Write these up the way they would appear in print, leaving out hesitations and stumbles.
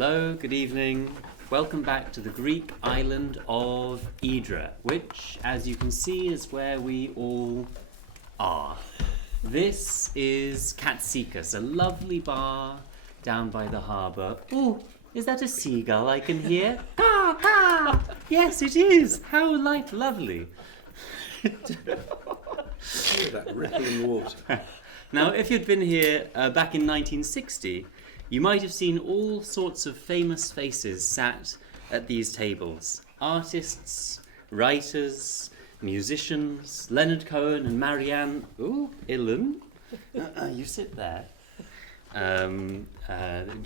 Hello, good evening. Welcome back to the Greek island of Hydra, which, as you can see, is where we all are. This is Katsikos, a lovely bar down by the harbour. Oh, is that a seagull I can hear? Caw, caw! Yes, it is. How lovely. Oh, that rippling water. Now, if you'd been here back in 1960, you might have seen all sorts of famous faces sat at these tables. Artists, writers, musicians, Leonard Cohen and Marianne. Ooh, Illen. You sit there.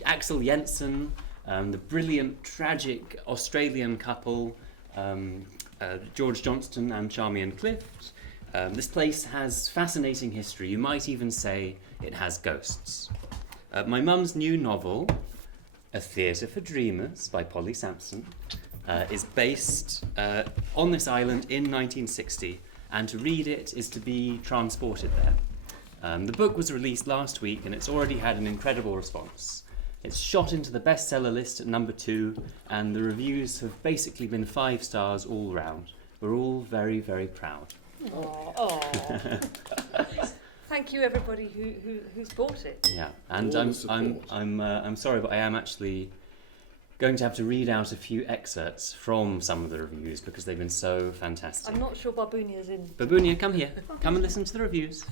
Axel Jensen, the brilliant, tragic Australian couple, George Johnston and Charmian Clift. This place has fascinating history. You might even say it has ghosts. My mum's new novel, A Theatre for Dreamers by Polly Samson, is based on this island in 1960, and to read it is to be transported there. The book was released last week and it's already had an incredible response. It's shot into the bestseller list at number 2, and the reviews have basically been 5 stars all round. We're all very, very proud. Aww. Thank you, everybody who's bought it. Yeah, and I'm sorry, but I am actually going to have to read out a few excerpts from some of the reviews because they've been so fantastic. I'm not sure Barbunia's in. Babunia, come here. Come and listen to the reviews.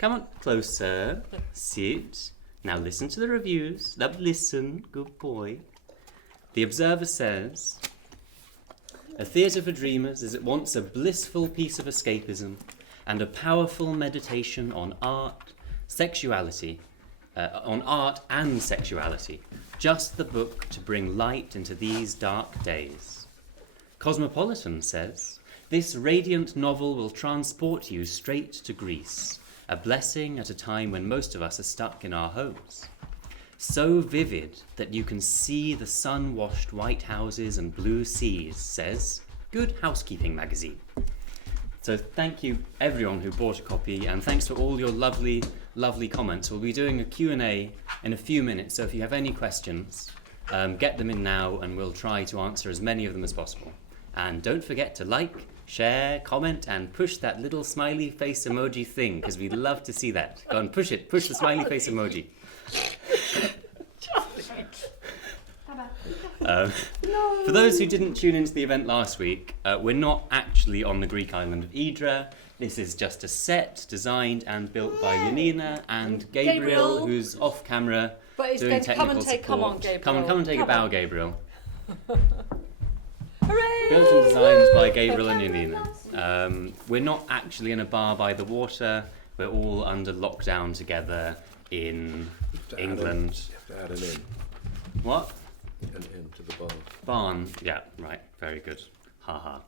Come on, closer. Sit. Now listen to the reviews. Listen, good boy. The Observer says, A Theatre for Dreamers is at once a blissful piece of escapism and a powerful meditation on art and sexuality. Just the book to bring light into these dark days. Cosmopolitan says, This radiant novel will transport you straight to Greece, a blessing at a time when most of us are stuck in our homes. So vivid that you can see the sun-washed white houses and blue seas, says Good Housekeeping magazine. So thank you everyone who bought a copy, and thanks for all your lovely, lovely comments. We'll be doing a Q&A in a few minutes, so if you have any questions, get them in now and we'll try to answer as many of them as possible. And don't forget to like, share, comment, and push that little smiley face emoji thing, because we'd love to see that. Go on, push it. Push the smiley face emoji. For those who didn't tune into the event last week, we're not actually on the Greek island of Hydra. This is just a set designed and built by Yanina and Gabriel, who's off camera doing technical support. Come on, Gabriel. Come and take a bow, Gabriel. Hooray! Built and designed by Gabriel and Yanina. We're not actually in a bar by the water. We're all under lockdown together in England. You have to add an in. What? An in to the bar. Barn. Yeah, right. Very good. Ha ha.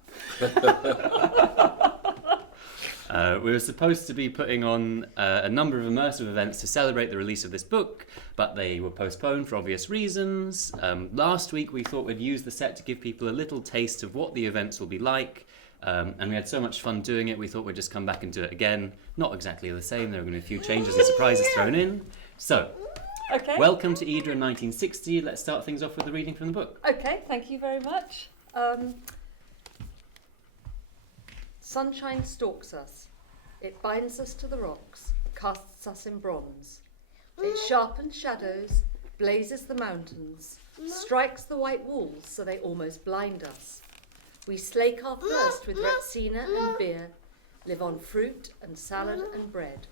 We were supposed to be putting on a number of immersive events to celebrate the release of this book, but they were postponed for obvious reasons. Last week we thought we'd use the set to give people a little taste of what the events will be like, and we had so much fun doing it we thought we'd just come back and do it again. Not exactly the same, there are going to be a few changes and surprises thrown in. So, Okay. welcome to Hydra in 1960. Let's start things off with a reading from the book. Okay, thank you very much. Sunshine stalks us. It binds us to the rocks, casts us in bronze. It sharpens shadows, blazes the mountains, strikes the white walls so they almost blind us. We slake our thirst with retsina and beer, live on fruit and salad and bread.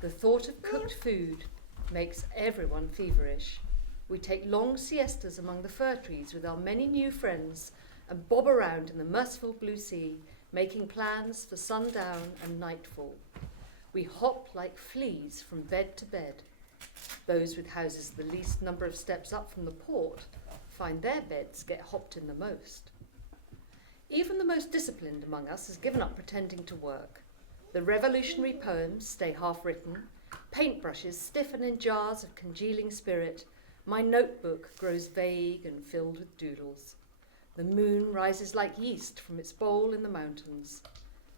The thought of cooked food makes everyone feverish. We take long siestas among the fir trees with our many new friends and bob around in the merciful blue sea, making plans for sundown and nightfall. We hop like fleas from bed to bed. Those with houses the least number of steps up from the port find their beds get hopped in the most. Even the most disciplined among us has given up pretending to work. The revolutionary poems stay half-written, paintbrushes stiffen in jars of congealing spirit, my notebook grows vague and filled with doodles. The moon rises like yeast from its bowl in the mountains.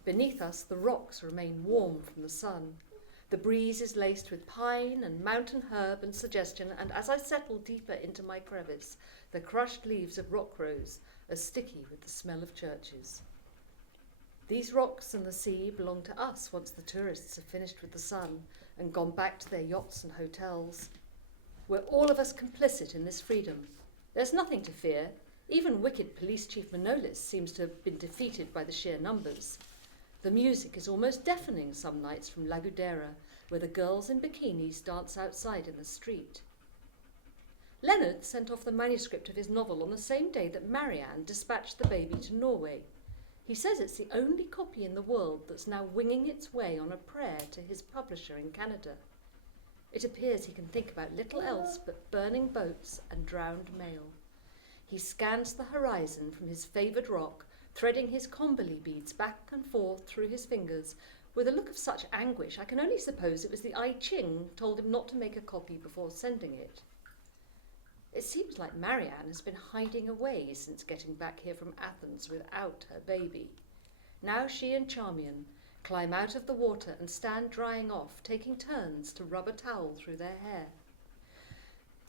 Beneath us, the rocks remain warm from the sun. The breeze is laced with pine and mountain herb and suggestion, and as I settle deeper into my crevice, the crushed leaves of rock rose are sticky with the smell of churches. These rocks and the sea belong to us once the tourists have finished with the sun and gone back to their yachts and hotels. We're all of us complicit in this freedom. There's nothing to fear. Even wicked Police Chief Manolis seems to have been defeated by the sheer numbers. The music is almost deafening some nights from La Gudera, where the girls in bikinis dance outside in the street. Leonard sent off the manuscript of his novel on the same day that Marianne dispatched the baby to Norway. He says it's the only copy in the world that's now winging its way on a prayer to his publisher in Canada. It appears he can think about little else but burning boats and drowned mail. He scans the horizon from his favoured rock, threading his Combally beads back and forth through his fingers with a look of such anguish I can only suppose it was the I Ching told him not to make a copy before sending it. It seems like Marianne has been hiding away since getting back here from Athens without her baby. Now she and Charmian climb out of the water and stand drying off, taking turns to rub a towel through their hair.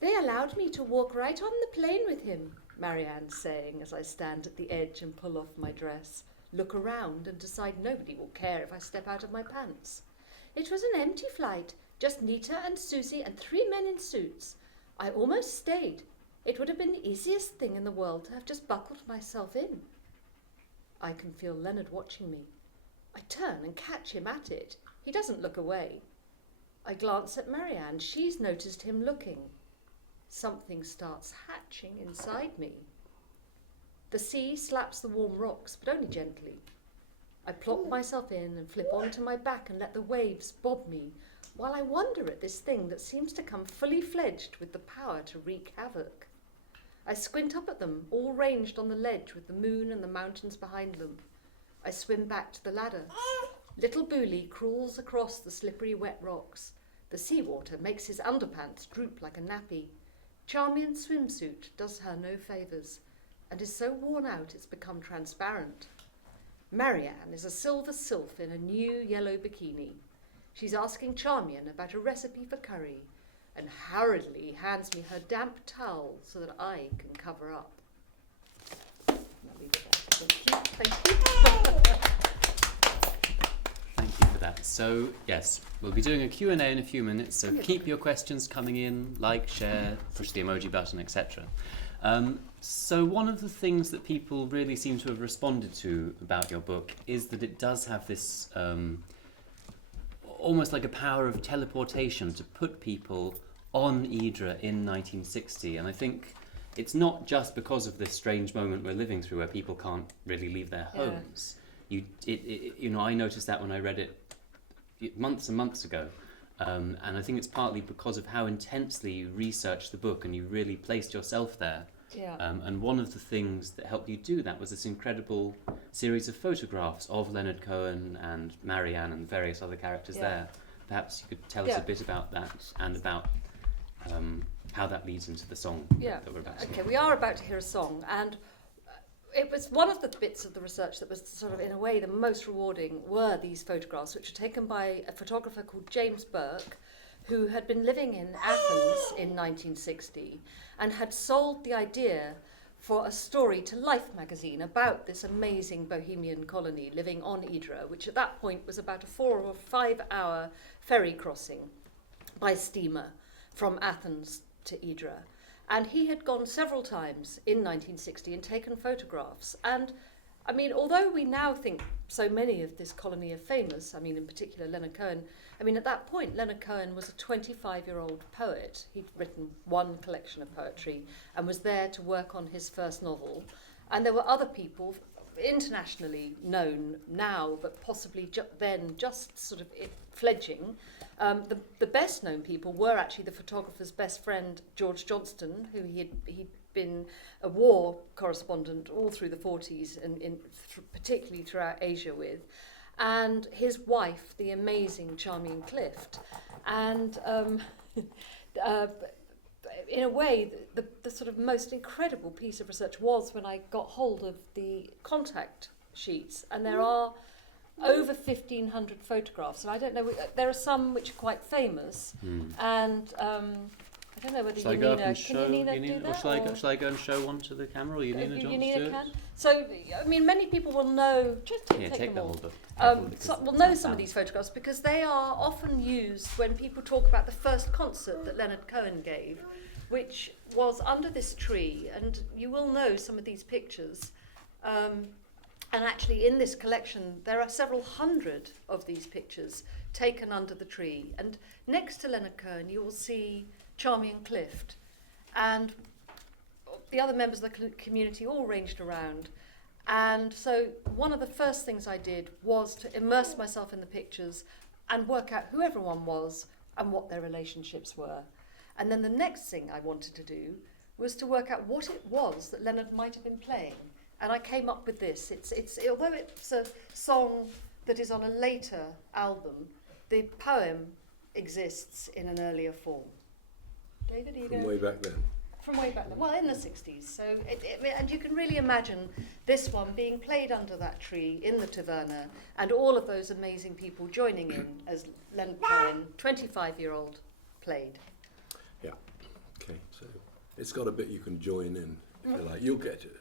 "They allowed me to walk right on the plane with him," Marianne's saying as I stand at the edge and pull off my dress, look around and decide nobody will care if I step out of my pants. "It was an empty flight, just Nita and Susie and 3 men in suits. I almost stayed. It would have been the easiest thing in the world to have just buckled myself in." I can feel Leonard watching me. I turn and catch him at it. He doesn't look away. I glance at Marianne. She's noticed him looking. Something starts hatching inside me. The sea slaps the warm rocks, but only gently. I plop myself in and flip onto my back and let the waves bob me, while I wonder at this thing that seems to come fully fledged with the power to wreak havoc. I squint up at them, all ranged on the ledge with the moon and the mountains behind them. I swim back to the ladder. Little Booley crawls across the slippery wet rocks. The seawater makes his underpants droop like a nappy. Charmian's swimsuit does her no favours, and is so worn out it's become transparent. Marianne is a silver sylph in a new yellow bikini. She's asking Charmian about a recipe for curry, and hurriedly hands me her damp towel so that I can cover up. Thank you. Thank you for that. So, yes, we'll be doing a Q&A in a few minutes, so keep your questions coming in, like, share, push the emoji button, etc. So one of the things that people really seem to have responded to about your book is that it does have this almost like a power of teleportation to put people on Idra in 1960, and I think it's not just because of this strange moment we're living through where people can't really leave their homes. You know, I noticed that when I read it months and months ago, and I think it's partly because of how intensely you researched the book and you really placed yourself there. Yeah. And one of the things that helped you do that was this incredible series of photographs of Leonard Cohen and Marianne and various other characters there. Perhaps you could tell us a bit about that and about how that leads into the song that we're about to Okay, we are about to hear a song, and it was one of the bits of the research that was sort of, in a way, the most rewarding were these photographs, which were taken by a photographer called James Burke, who had been living in Athens in 1960 and had sold the idea for a story to Life magazine about this amazing bohemian colony living on Idra, which at that point was about a 4 or 5 hour ferry crossing by steamer from Athens to Idra. And he had gone several times in 1960 and taken photographs. And I mean, although we now think so many of this colony are famous, I mean, in particular Leonard Cohen, I mean, at that point, Leonard Cohen was a 25-year-old poet. He'd written one collection of poetry and was there to work on his first novel. And there were other people internationally known now, but possibly then just sort of fledging. The best known people were actually the photographer's best friend, George Johnston, who he'd been a war correspondent all through the 40s, and particularly throughout Asia with, and his wife, the amazing Charmian Clift. And in a way, the sort of most incredible piece of research was when I got hold of the contact sheets, and there are over 1,500 photographs, and I don't know, there are some which are quite famous, and I don't know whether Shall I go up and can show Yanina do that? shall I go and show one to the camera, or Yanina John? Yanina can. So, I mean, many people will know, just take Take them the all. whole book. Will know some of these photographs because they are often used when people talk about the first concert that Leonard Cohen gave, which was under this tree, and you will know some of these pictures. And actually in this collection there are several hundred of these pictures taken under the tree. And next to Leonard Cohen you will see Charmian Clift, and the other members of the community all ranged around. And so one of the first things I did was to immerse myself in the pictures and work out who everyone was and what their relationships were. And then the next thing I wanted to do was to work out what it was that Leonard might have been playing. And I came up with this. It's although it's a song that is on a later album, the poem exists in an earlier form. David, are you From going? way back then. From way back then, well, in the 60s. So, and you can really imagine this one being played under that tree in the taverna, and all of those amazing people joining in as Leonard Cohen, 25-year-old, played. Yeah. Okay. So it's got a bit you can join in if you like. You'll get it.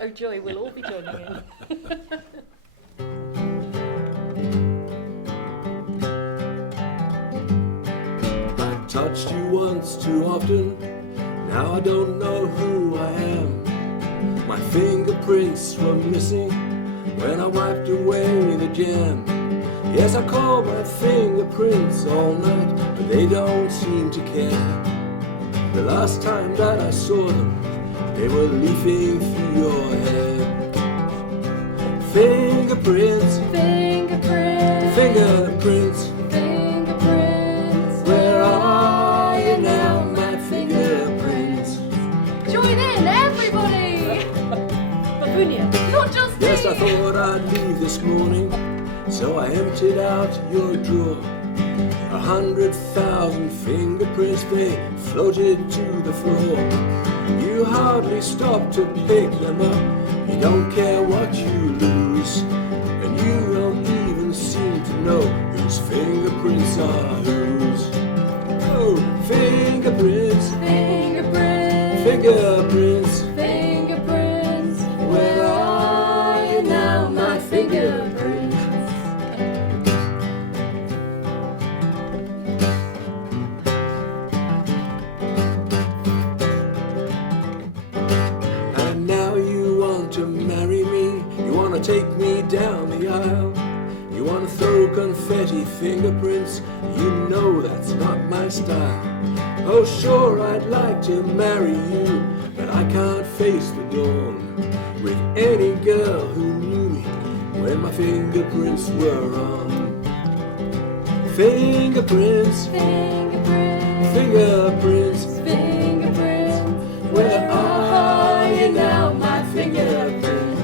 Oh joy, we'll all be joining in. I touched you once too often. Now I don't know who I am. My fingerprints were missing when I wiped away the jam. Yes, I call my fingerprints all night, but they don't seem to care. The last time that I saw them, they were leafing through your hair. Fingerprints, Fingerprints, fingerprints, fingerprints. where are you now, my fingerprints? Join in, everybody! Babunia, not just me! Yes, I thought I'd leave this morning, so I emptied out your drawer. 100,000 fingerprints, they floated to the floor. You hardly stop to pick them up. You don't care what you lose, and you don't even seem to know whose fingerprints are whose. Oh, fingerprints, Fingerprints, fingerprints, fingerprints. where are you now, my fingerprints? And now you want to marry me, you want to take me down the aisle, you want to throw confetti fingerprints, you know that's not my style. Oh sure, I'd like to marry you, but I can't face the dawn with any girl who knew me when my fingerprints were on. Fingerprints, Fingerprints, fingerprints, fingerprints. where are you now, my fingerprints?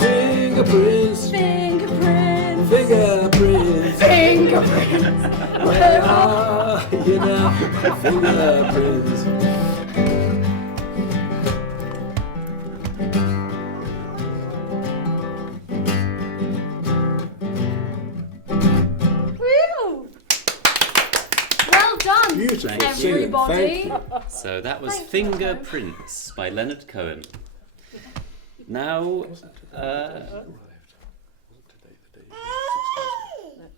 Fingerprints, Fingerprints, fingerprints, fingerprints. where are you now, my fingerprints? Whew. Well done, Beautiful singing, everybody. thank you. So that was Thanks, Fingerprints by Leonard Cohen. Now,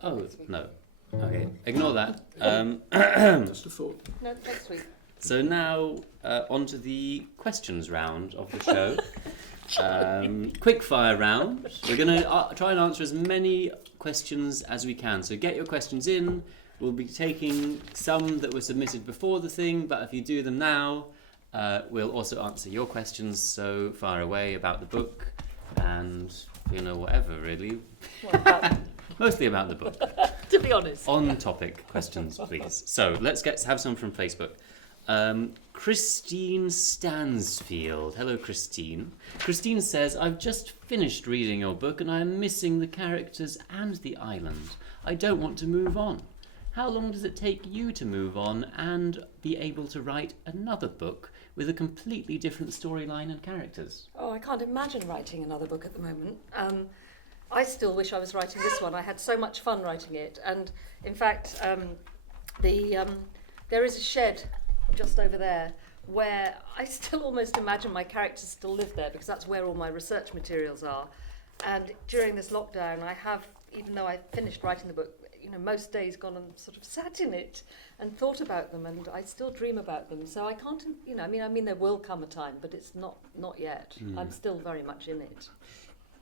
oh no, okay, ignore that. Just a thought. No, next week. So now on to the questions round of the show. Quick fire round. We're going to try and answer as many questions as we can. So get your questions in. We'll be taking some that were submitted before the thing, but if you do them now, we'll also answer your questions. So fire away about the book and, you know, whatever really. Mostly about the book. To be honest. On topic questions, please. So let's have some from Facebook. Christine Stansfield. Hello, Christine. Christine says, I've just finished reading your book and I am missing the characters and the island. I don't want to move on. How long does it take you to move on and be able to write another book with a completely different storyline and characters? Oh, I can't imagine writing another book at the moment. I still wish I was writing this one. I had so much fun writing it. And in fact, there is a shed just over there where I still almost imagine my characters still live there, because that's where all my research materials are. And during this lockdown, I have, even though I finished writing the book, most days gone and sort of sat in it and thought about them, and I still dream about them. So I can't, I mean, there will come a time, but it's not yet. I'm still very much in it.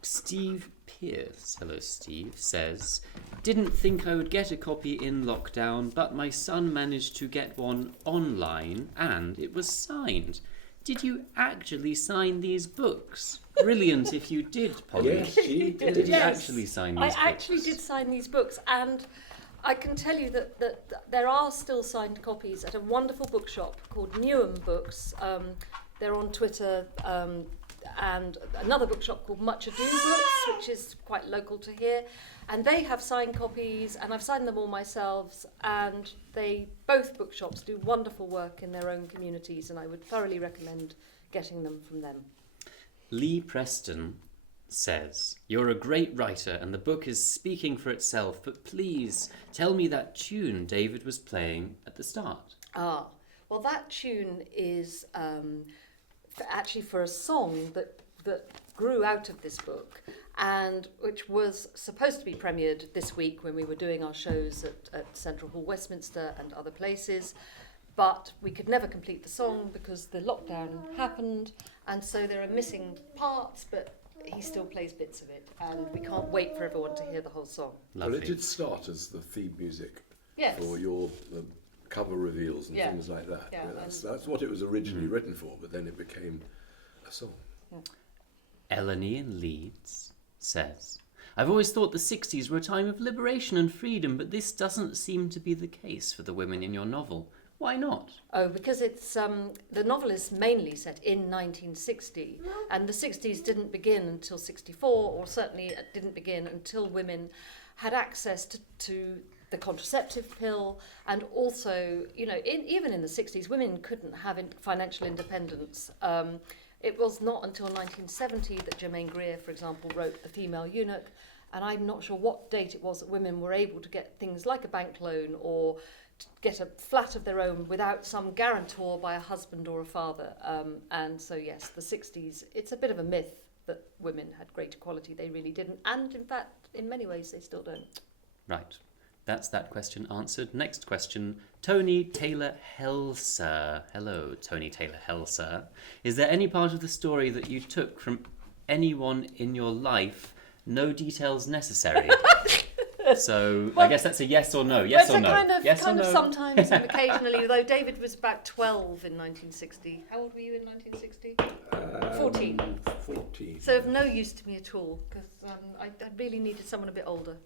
Steve Pierce, hello Steve, says, didn't think I would get a copy in lockdown, but my son managed to get one online and it was signed. Did you actually sign these books? Brilliant if you did, Polly. Yes, she did. Did you actually sign these books? I actually did sign these books, and I can tell you that there are still signed copies at a wonderful bookshop called Newham Books. They're on Twitter, and another bookshop called Much Ado Books, which is quite local to here. And they have signed copies, and I've signed them all myself, and both bookshops do wonderful work in their own communities, and I would thoroughly recommend getting them from them. Lee Preston says, you're a great writer and the book is speaking for itself, but please tell me that tune David was playing at the start. Ah, well, that tune is actually for a song that grew out of this book, and which was supposed to be premiered this week when we were doing our shows at Central Hall, Westminster and other places, but we could never complete the song because the lockdown happened, and so there are missing parts, but he still plays bits of it, and we can't wait for everyone to hear the whole song. Lovely. Well, it did start as the theme music Yes. for your cover reveals and things like that. Yeah, That's what it was originally written for, but then it became a song. Eleni in Leeds says, I've always thought the 60s were a time of liberation and freedom, but this doesn't seem to be the case for the women in your novel. Why not? Oh, because it's the novel is mainly set in 1960, and the 60s didn't begin until 64, or certainly it didn't begin until women had access to the contraceptive pill, and also, even in the 60s, women couldn't have financial independence. It was not until 1970 that Germaine Greer, for example, wrote The Female Eunuch, and I'm not sure what date it was that women were able to get things like a bank loan or to get a flat of their own without some guarantor by a husband or a father. And so, yes, the 60s, it's a bit of a myth that women had great equality. They really didn't. And in fact, in many ways, they still don't. Right. That's that question answered. Next question, Tony Taylor Helser. Hello, Tony Taylor Helser. Is there any part of the story that you took from anyone in your life? No details necessary. So I guess that's a yes or no. Yes or no? Kind of sometimes and occasionally, though David was about 12 in 1960. How old were you in 1960? 14. 14. So of no use to me at all, because I really needed someone a bit older.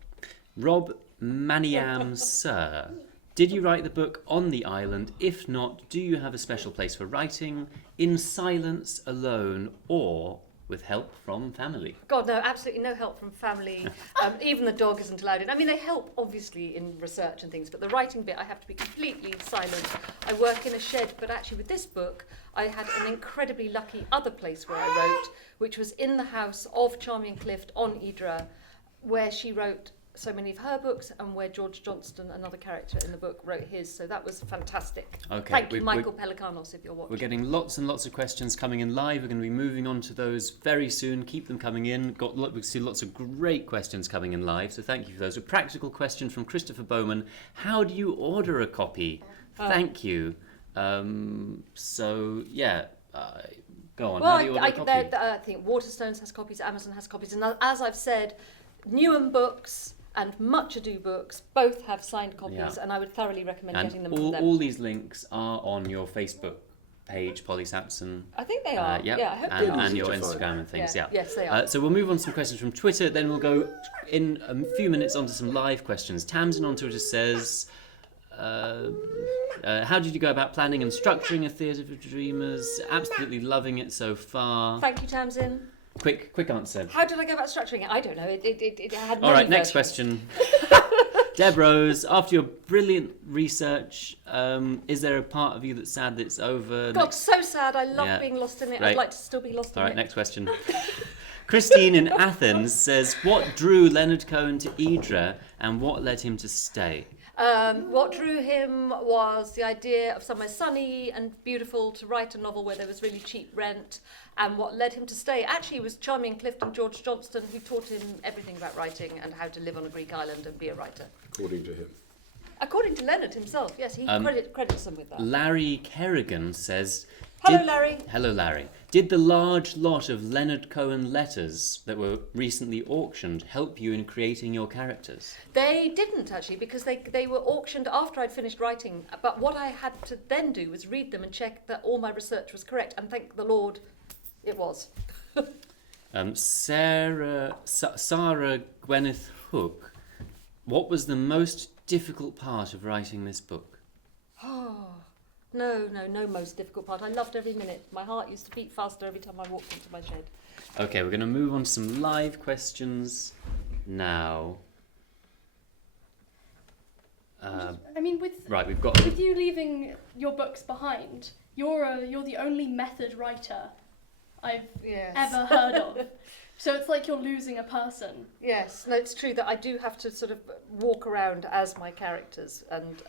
Rob Maniam, sir. Did you write the book on the island? If not, do you have a special place for writing? In silence, alone, or with help from family? God, no, absolutely no help from family. Even the dog isn't allowed in. I mean, they help, obviously, in research and things, but the writing bit, I have to be completely silent. I work in a shed, but actually with this book, I had an incredibly lucky other place where I wrote, which was in the house of Charmian Clift on Idra, where she wrote so many of her books, and where George Johnston, another character in the book, wrote his. So that was fantastic. Okay, Thank you, Michael Pelikanos, if you're watching. We're getting lots and lots of questions coming in live. We're going to be moving on to those very soon. Keep them coming in. We see lots of great questions coming in live, so thank you for those. A practical question from Christopher Bowman. How do you order a copy? Thank you. Go on. Well, How do you order a copy? I think Waterstones has copies, Amazon has copies, and as I've said, Newham Books and Much Ado Books both have signed copies, and I would thoroughly recommend getting them from them. All these links are on your Facebook page, Polly Sampson. I think they are. Yeah, I hope they are. and your Instagram and things. Yeah. Yes, they are. So we'll move on to some questions from Twitter. Then we'll go in a few minutes onto some live questions. Tamsin on Twitter says, how did you go about planning and structuring a theatre for dreamers? Absolutely loving it so far. Thank you, Tamsin. Quick answer. How did I go about structuring it? I don't know. It had many All right, next versions. question. Deb Rose, after your brilliant research, is there a part of you that's sad that it's over? God, so sad. I love being lost in it. Right. I'd like to still be lost in it. All right, next question. Christine in Athens says, what drew Leonard Cohen to Idra and what led him to stay? What drew him was the idea of somewhere sunny and beautiful to write a novel where there was really cheap rent, and what led him to stay actually was charming Clifton George Johnston, who taught him everything about writing and how to live on a Greek island and be a writer. According to him. According to Leonard himself, yes, he credits him with that. Larry Kerrigan says... Hello, Larry. Hello, Larry. Did the large lot of Leonard Cohen letters that were recently auctioned help you in creating your characters? They didn't, actually, because they were auctioned after I'd finished writing. But what I had to then do was read them and check that all my research was correct, and thank the Lord it was. Sarah Gwyneth Hook, what was the most difficult part of writing this book? No most difficult part. I loved every minute. My heart used to beat faster every time I walked into my shed. Okay, we're going to move on to some live questions now. With you leaving your books behind, you're the only method writer I've ever heard of. So it's like you're losing a person. Yes, no, it's true that I do have to sort of walk around as my characters, and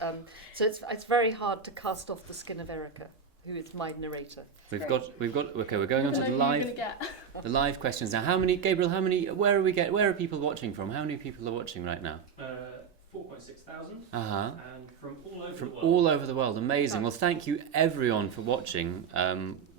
so it's very hard to cast off the skin of Erica, who is my narrator. We're going on to the live questions now. Where are people watching from? How many people are watching right now? 4,600. And from all over from the world. all over the world. Amazing. Well, thank you everyone for watching.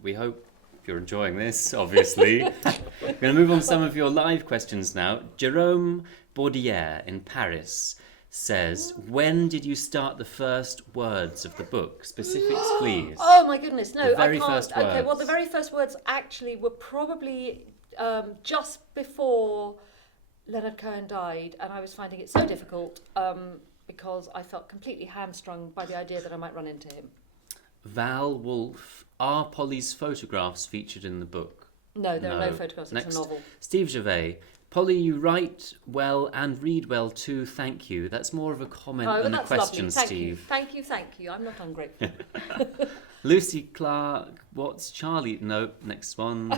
We hope you're enjoying this, obviously. We're going to move on to some of your live questions now. Jerome Baudier in Paris says, when did you start the first words of the book? Specifics, please. Oh my goodness, no, The very I can't. first Okay, words. well, the very first words actually were probably just before Leonard Cohen died, and I was finding it so difficult because I felt completely hamstrung by the idea that I might run into him. Val Wolfe, are Polly's photographs featured in the book? No, there are no photographs. Next. It's a novel. Steve Gervais, Polly, you write well and read well too, thank you. That's more of a comment than a question, lovely. Steve. Thank you. I'm not ungrateful. Lucy Clark, what's Charlie? No, next one.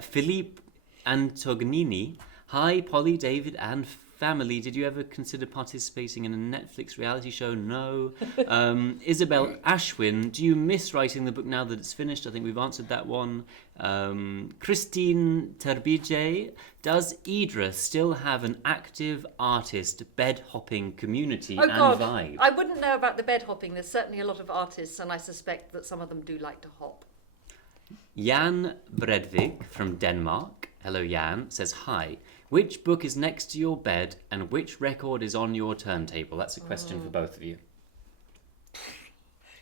Philippe Antognini, hi Polly, David and family. Did you ever consider participating in a Netflix reality show? No. Isabel Ashwin, do you miss writing the book now that it's finished? I think we've answered that one. Christine Terbije, does Idra still have an active artist bed-hopping community and vibe? I wouldn't know about the bed hopping. There's certainly a lot of artists, and I suspect that some of them do like to hop. Jan Bredvig from Denmark, hello Jan, says hi. Which book is next to your bed and which record is on your turntable? That's a question for both of you.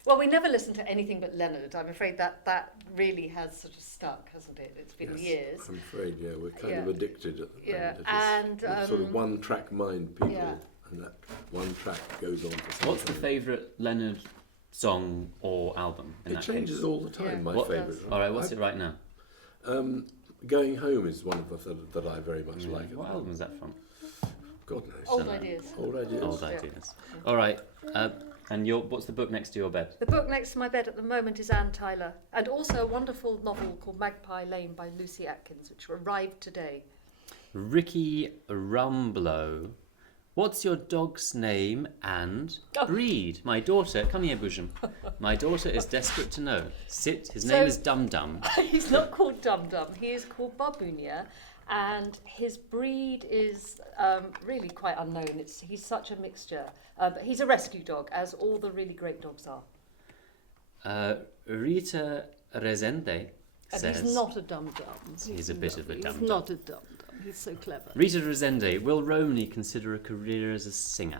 Well, we never listened to anything but Leonard. I'm afraid that really has sort of stuck, hasn't it? It's been years. I'm afraid, we're kind of addicted at the moment. And It's sort of one-track mind people, and that one track goes on for some What's the time. favourite Leonard song or album in It that changes case? all the time, my favourite. All right, what's it right now? Going Home is one of the that I very much like. What album is that from? God knows. Old Ideas. Old Ideas. Old Ideas. All right, and what's the book next to your bed? The book next to my bed at the moment is Anne Tyler, and also a wonderful novel called Magpie Lane by Lucy Atkins, which arrived today. Ricky Rumblow. What's your dog's name and breed? My daughter, come here, Boujum. My daughter is desperate to know. Sit, his name is Dum Dum. He's not called Dum Dum, he is called Babunia, and his breed is really quite unknown. He's such a mixture, but he's a rescue dog, as all the really great dogs are. Rita Rezende And says... he's not a dum-dum. He's a bit of a dum-dum. He's not a dum-dum. He's so clever. Rita Rezende, will Romney consider a career as a singer?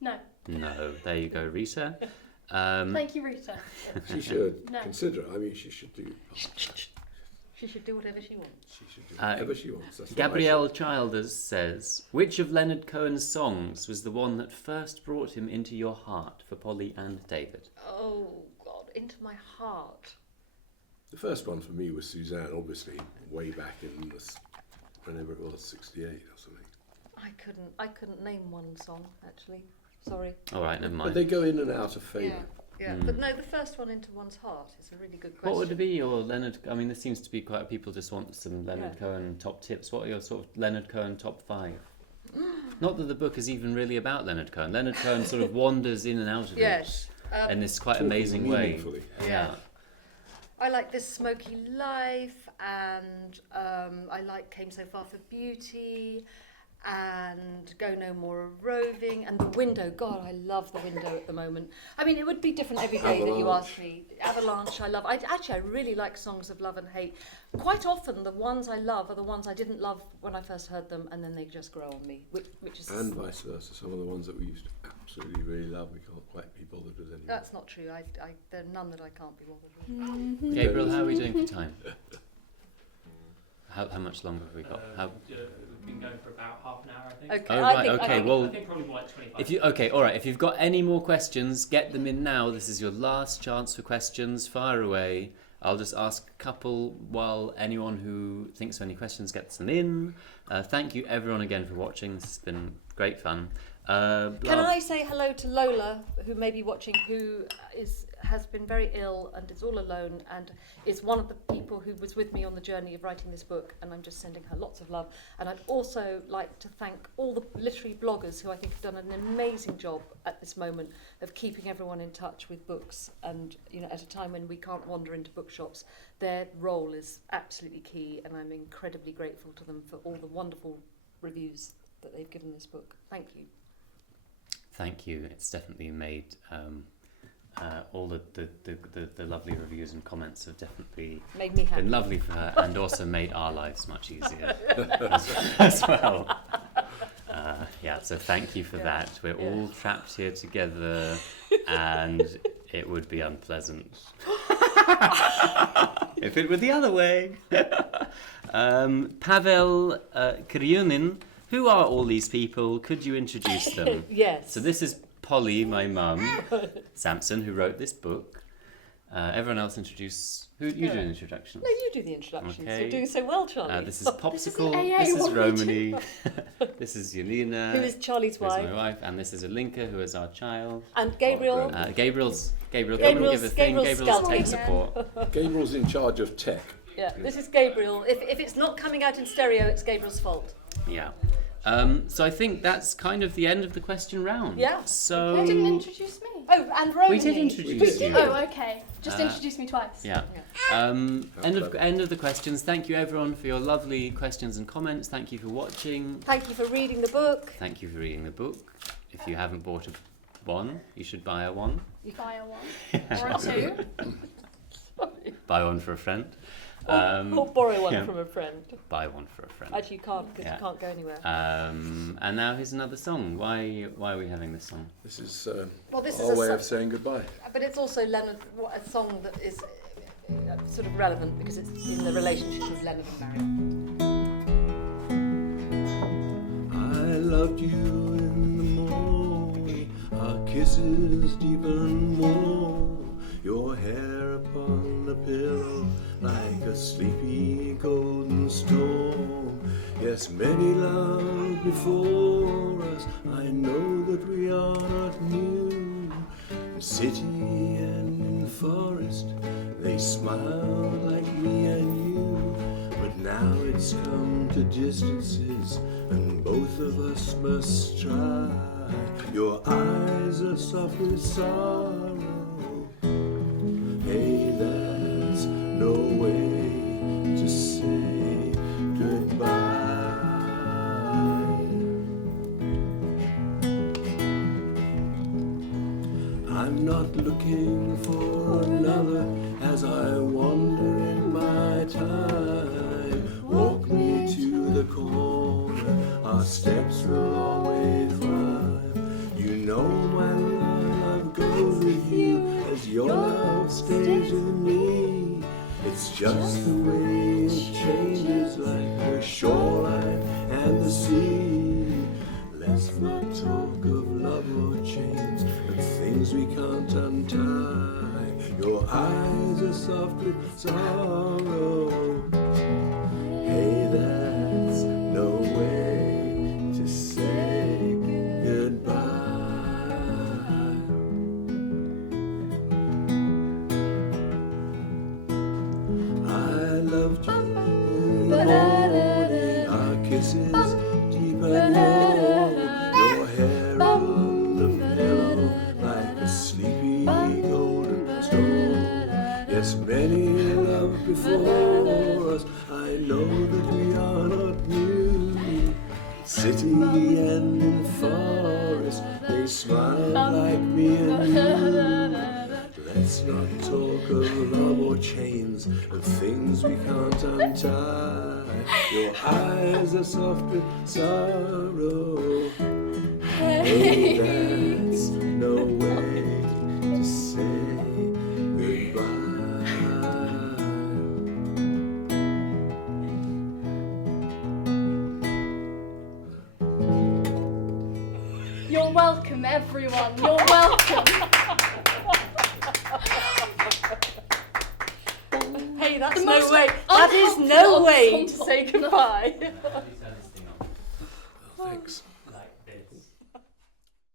No. No. There you go, Rita. Thank you, Rita. She should consider. I mean, she should do. She should do whatever she wants. She should do whatever she wants. That's what Gabrielle Childers says, which of Leonard Cohen's songs was the one that first brought him into your heart for Polly and David? Oh, God, into my heart. The first one for me was Suzanne, obviously, way back in this, whenever it was, 68 or something. I couldn't name one song, actually. Sorry. All right, never But mind. they go in and out of favour. Yeah, but no, the first one, Into One's Heart, is a really good question. What would it be your Leonard? I mean, there seems to be quite people just want some Leonard Cohen top tips. What are your sort of Leonard Cohen top 5? Not that the book is even really about Leonard Cohen. Leonard Cohen sort of wanders in and out of Yes. it in this quite Talking amazing way. meaningfully. Yeah. I like This Smoky Life, and I like Came So Far for Beauty, and Go No More a Roving, and The Window. God, I love The Window at the moment. I mean, it would be different every day that you ask me. Avalanche, I love. I really like songs of love and hate. Quite often, the ones I love are the ones I didn't love when I first heard them, and then they just grow on me, which is... And vice versa. Some of the ones that we used to absolutely really love, we can't quite be bothered with anymore. That's not true. There are none that I can't be bothered with. Gabriel, how are we doing for time? How much longer have we got? We've been going for about half an hour, I think. Okay, Oh, I right, think, okay, I think, well, I think probably more like 25. If you've got any more questions, get them in now. This is your last chance for questions. Fire away. I'll just ask a couple while anyone who thinks of any questions gets them in. Thank you everyone again for watching. This has been great fun. Can I say hello to Lola, who may be watching, who has been very ill and is all alone, and is one of the people who was with me on the journey of writing this book, and I'm just sending her lots of love. And I'd also like to thank all the literary bloggers who I think have done an amazing job at this moment of keeping everyone in touch with books, and at a time when we can't wander into bookshops, their role is absolutely key, and I'm incredibly grateful to them for all the wonderful reviews that they've given this book. Thank you. Thank you. It's definitely made all the lovely reviews and comments have definitely Made me happy. been lovely for her, and also made our lives much easier as well. So thank you for that. We're all trapped here together, and it would be unpleasant if it were the other way. Pavel Kryunin. Who are all these people? Could you introduce them? Yes. So this is Polly, my mum, Samson, who wrote this book. Everyone else introduce... You do an introduction. No, you do the introductions. Okay. You're doing so well, Charlie. This is Popsicle, AA this is one, Romany, this is Yelena, Who is Charlie's who is wife. my wife, and this is Alinka, who is our child. And Gabriel. Gabriel, come and give a thing. Gabriel's tech support. Gabriel's in charge of tech. Yeah, this is Gabriel. If it's not coming out in stereo, it's Gabriel's fault. Yeah. So I think that's kind of the end of the question round. Yeah. So You didn't introduce me. Oh, and Romany. we did introduce you. Oh, okay. Just introduce me twice. Yeah. End of the questions. Thank you everyone for your lovely questions and comments. Thank you for watching. Thank you for reading the book. Thank you for reading the book. If you haven't bought one, you should buy a one. You buy a one or a two. Buy one for a friend. Or borrow one yeah. from a friend. Buy one for a friend. Actually, you can't because Yeah. you can't go anywhere. And now here's another song. Why are we having this song? This is Well, this our is way a of saying goodbye. but it's also Leonard, a song that is sort of relevant because it's in the relationship with Leonard and Marion. I loved you in the morning, our kisses deeper and more, your hair upon the pillow like a sleepy golden storm. Yes, many loved before us, I know that we are not new. In city and in forest, they smiled like me and you. But now it's come to distances, and both of us must try. Your eyes are soft with sorrow. Hey, that's no way to say goodbye. I'm not looking for another as I wander in my time. Walk me to the corner, our steps will always rhyme. You know my love goes with you as your love stays with me. It's just the way it changes like the shoreline and the sea. Let's not talk of love or chains and things we can't untie. Your eyes are soft with sorrow. Hey, that's no way to say goodbye. city and in forest, they smile like me and you. Let's not talk of love or chains, of things we can't untie. Your eyes are soft with sorrow. Hey. Oh, that's no way to say goodbye. You're welcome, everyone. You're welcome. Hey, that's The no most way. That is no unhelpful way to ensemble. say goodbye. How do you turn this thing off? Thanks.